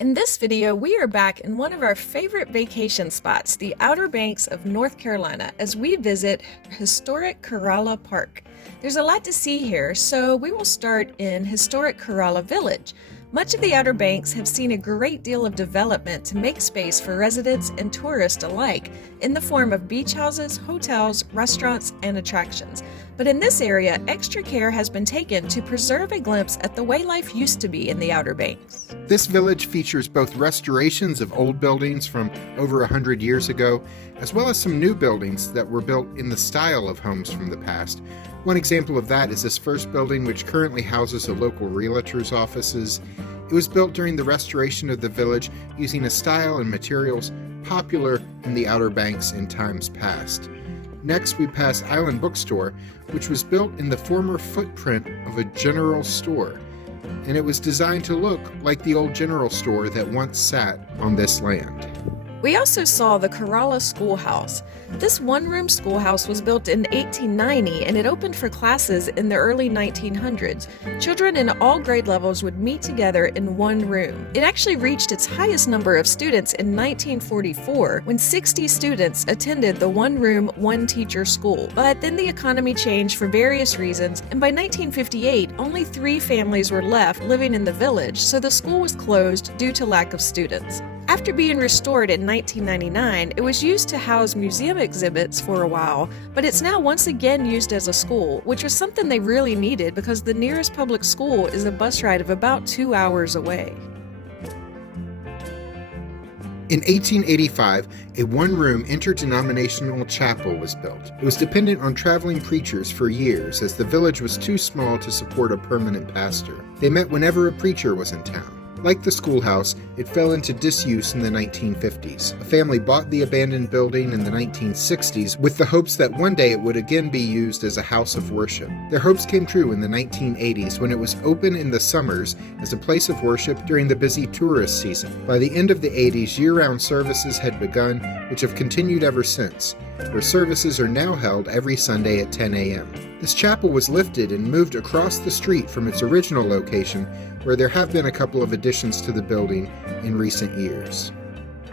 In this video, we are back in one of our favorite vacation spots, the Outer Banks of North Carolina, as we visit Historic Corolla Park. There's a lot to see here, so we will start in Historic Corolla Village. Much of the Outer Banks have seen a great deal of development to make space for residents and tourists alike in the form of beach houses, hotels, restaurants, and attractions. But in this area, extra care has been taken to preserve a glimpse at the way life used to be in the Outer Banks. This village features both restorations of old buildings from over 100 years ago, as well as some new buildings that were built in the style of homes from the past. One example of that is this first building, which currently houses a local realtor's offices. It was built during the restoration of the village using a style and materials popular in the Outer Banks in times past. Next, we pass Island Bookstore, which was built in the former footprint of a general store, and it was designed to look like the old general store that once sat on this land. We also saw the Corolla Schoolhouse. This one-room schoolhouse was built in 1890 and it opened for classes in the early 1900s. Children in all grade levels would meet together in one room. It actually reached its highest number of students in 1944 when 60 students attended the one-room, one-teacher school. But then the economy changed for various reasons, and by 1958 only 3 families were left living in the village, so the school was closed due to lack of students. After being restored in 1999, it was used to house museum exhibits for a while, but it's now once again used as a school, which was something they really needed because the nearest public school is a bus ride of about 2 hours away. In 1885, a one-room interdenominational chapel was built. It was dependent on traveling preachers for years, as the village was too small to support a permanent pastor. They met whenever a preacher was in town. Like the schoolhouse, it fell into disuse in the 1950s. A family bought the abandoned building in the 1960s with the hopes that one day it would again be used as a house of worship. Their hopes came true in the 1980s when it was open in the summers as a place of worship during the busy tourist season. By the end of the 80s, year-round services had begun, which have continued ever since, where services are now held every Sunday at 10 a.m. This chapel was lifted and moved across the street from its original location, where there have been a couple of additions to the building in recent years.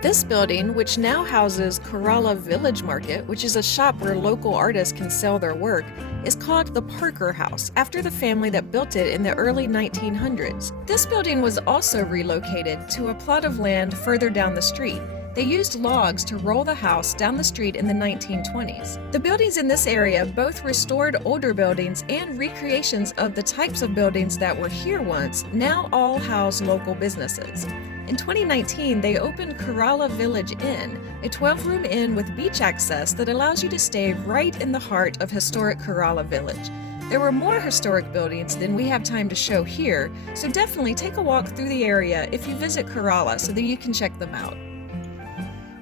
This building, which now houses Corolla Village Market, which is a shop where local artists can sell their work, is called the Parker House, after the family that built it in the early 1900s. This building was also relocated to a plot of land further down the street. They used logs to roll the house down the street in the 1920s. The buildings in this area both restored older buildings and recreations of the types of buildings that were here once, now all house local businesses. In 2019, they opened Corolla Village Inn, a 12-room inn with beach access that allows you to stay right in the heart of historic Corolla Village. There were more historic buildings than we have time to show here, so definitely take a walk through the area if you visit Corolla so that you can check them out.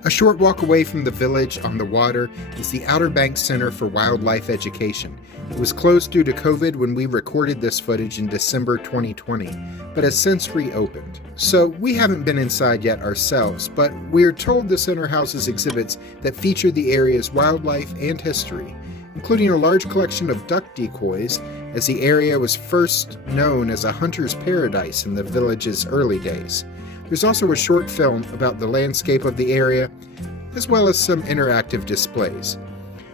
A short walk away from the village on the water is the Outer Banks Center for Wildlife Education. It was closed due to COVID when we recorded this footage in December 2020, but has since reopened. So we haven't been inside yet ourselves, but we are told the center houses exhibits that feature the area's wildlife and history, including a large collection of duck decoys, as the area was first known as a hunter's paradise in the village's early days. There's also a short film about the landscape of the area, as well as some interactive displays.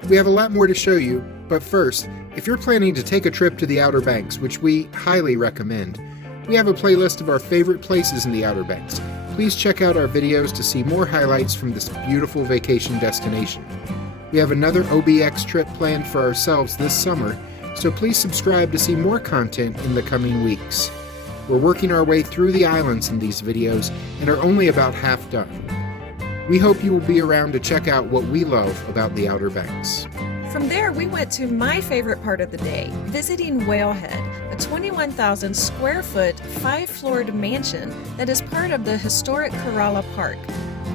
We have a lot more to show you, but first, if you're planning to take a trip to the Outer Banks, which we highly recommend, we have a playlist of our favorite places in the Outer Banks. Please check out our videos to see more highlights from this beautiful vacation destination. We have another OBX trip planned for ourselves this summer, so please subscribe to see more content in the coming weeks. We're working our way through the islands in these videos and are only about half done. We hope you will be around to check out what we love about the Outer Banks. From there, we went to my favorite part of the day, visiting Whalehead, a 21,000 square foot, 5-floored mansion that is part of the Historic Corolla Park.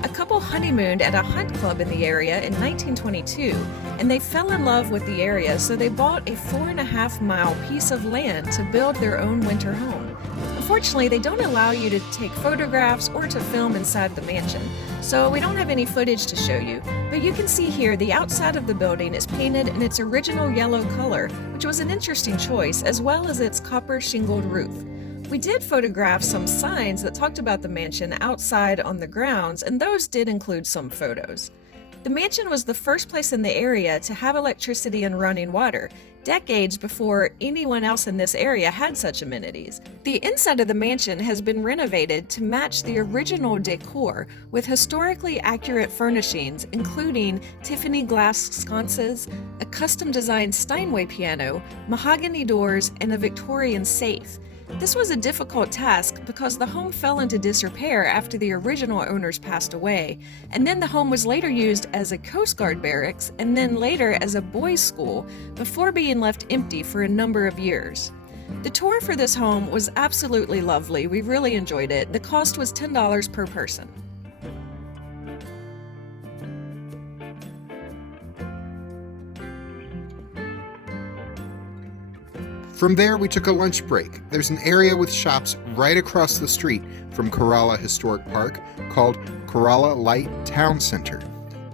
A couple honeymooned at a hunt club in the area in 1922, and they fell in love with the area, so they bought a 4.5-mile piece of land to build their own winter home. Unfortunately, they don't allow you to take photographs or to film inside the mansion, so we don't have any footage to show you, but you can see here the outside of the building is painted in its original yellow color, which was an interesting choice, as well as its copper shingled roof. We did photograph some signs that talked about the mansion outside on the grounds, and those did include some photos. The mansion was the first place in the area to have electricity and running water, decades before anyone else in this area had such amenities. The inside of the mansion has been renovated to match the original decor with historically accurate furnishings, including Tiffany glass sconces, a custom-designed Steinway piano, mahogany doors, and a Victorian safe. This was a difficult task because the home fell into disrepair after the original owners passed away, and then the home was later used as a Coast Guard barracks and then later as a boys' school before being left empty for a number of years. The tour for this home was absolutely lovely. We really enjoyed it. The cost was $10 per person. From there, we took a lunch break. There's an area with shops right across the street from Corolla Historic Park called Corolla Light Town Center.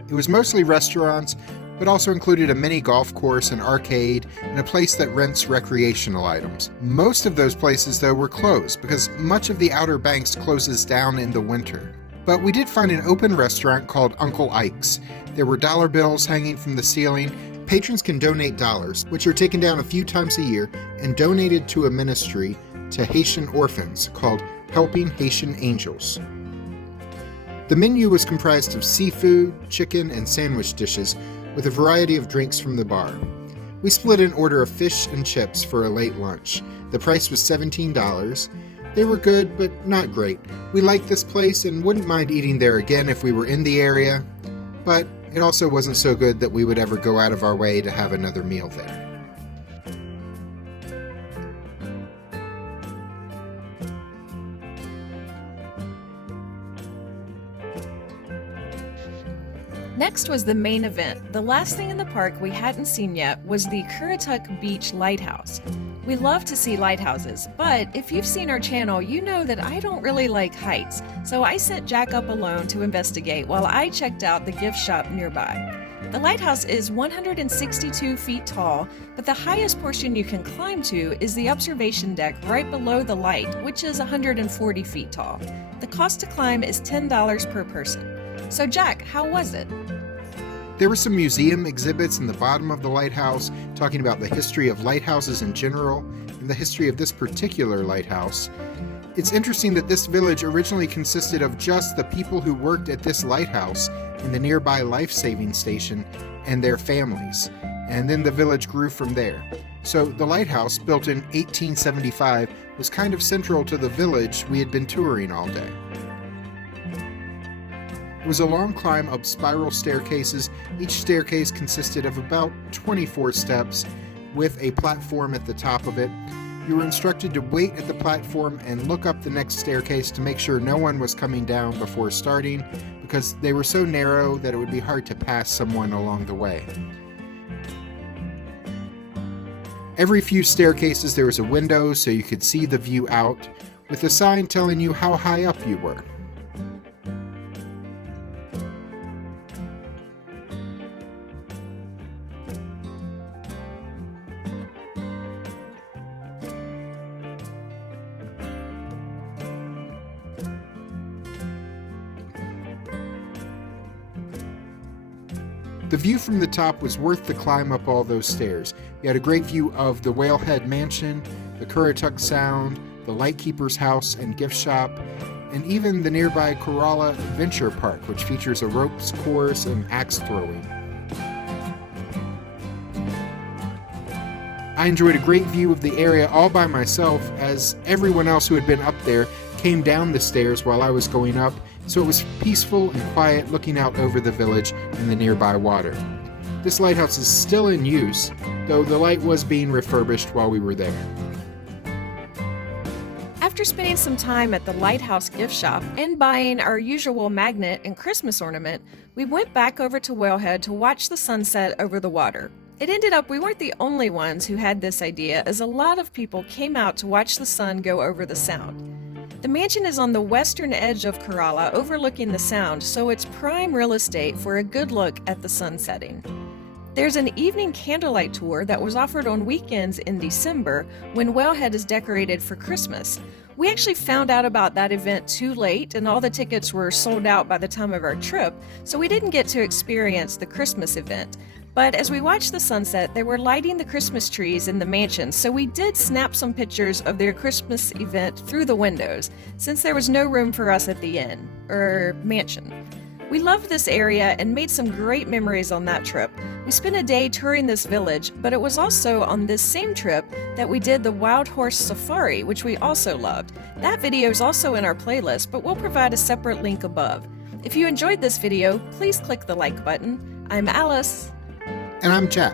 It was mostly restaurants, but also included a mini golf course, an arcade, and a place that rents recreational items. Most of those places, though, were closed because much of the Outer Banks closes down in the winter. But we did find an open restaurant called Uncle Ike's. There were dollar bills hanging from the ceiling. Patrons can donate dollars, which are taken down a few times a year and donated to a ministry to Haitian orphans called Helping Haitian Angels. The menu was comprised of seafood, chicken, and sandwich dishes with a variety of drinks from the bar. We split an order of fish and chips for a late lunch. The price was $17. They were good, but not great. We liked this place and wouldn't mind eating there again if we were in the area, but it also wasn't so good that we would ever go out of our way to have another meal there. Next was the main event. The last thing in the park we hadn't seen yet was the Currictuck Beach Lighthouse. We love to see lighthouses, but if you've seen our channel, you know that I don't really like heights, so I sent Jack up alone to investigate while I checked out the gift shop nearby. The lighthouse is 162 feet tall, but the highest portion you can climb to is the observation deck right below the light, which is 140 feet tall. The cost to climb is $10 per person. So Jack, how was it? There were some museum exhibits in the bottom of the lighthouse talking about the history of lighthouses in general and the history of this particular lighthouse. It's interesting that this village originally consisted of just the people who worked at this lighthouse and the nearby life-saving station and their families, and then the village grew from there. So the lighthouse, built in 1875, was kind of central to the village we had been touring all day. It was a long climb up spiral staircases. Each staircase consisted of about 24 steps with a platform at the top of it. You were instructed to wait at the platform and look up the next staircase to make sure no one was coming down before starting, because they were so narrow that it would be hard to pass someone along the way. Every few staircases there was a window so you could see the view out, with a sign telling you how high up you were. The view from the top was worth the climb up all those stairs. You had a great view of the Whalehead Mansion, the Currituck Sound, the Lightkeeper's House and Gift Shop, and even the nearby Corolla Adventure Park, which features a ropes course and axe throwing. I enjoyed a great view of the area all by myself, as everyone else who had been up there came down the stairs while I was going up, so it was peaceful and quiet looking out over the village and the nearby water. This lighthouse is still in use, though the light was being refurbished while we were there. After spending some time at the Lighthouse gift shop and buying our usual magnet and Christmas ornament, we went back over to Whalehead to watch the sunset over the water. It ended up we weren't the only ones who had this idea, as a lot of people came out to watch the sun go over the sound. The mansion is on the western edge of Corolla, overlooking the sound, so it's prime real estate for a good look at the sun setting. There's an evening candlelight tour that was offered on weekends in December when Whalehead is decorated for Christmas. We actually found out about that event too late, and all the tickets were sold out by the time of our trip, so we didn't get to experience the Christmas event. But as we watched the sunset, they were lighting the Christmas trees in the mansion, so we did snap some pictures of their Christmas event through the windows, since there was no room for us at the inn, or mansion. We loved this area and made some great memories on that trip. We spent a day touring this village, but it was also on this same trip that we did the Wild Horse Safari, which we also loved. That video is also in our playlist, but we'll provide a separate link above. If you enjoyed this video, please click the like button. I'm Alice. And I'm Chad.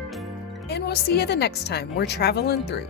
And we'll see you the next time we're traveling through.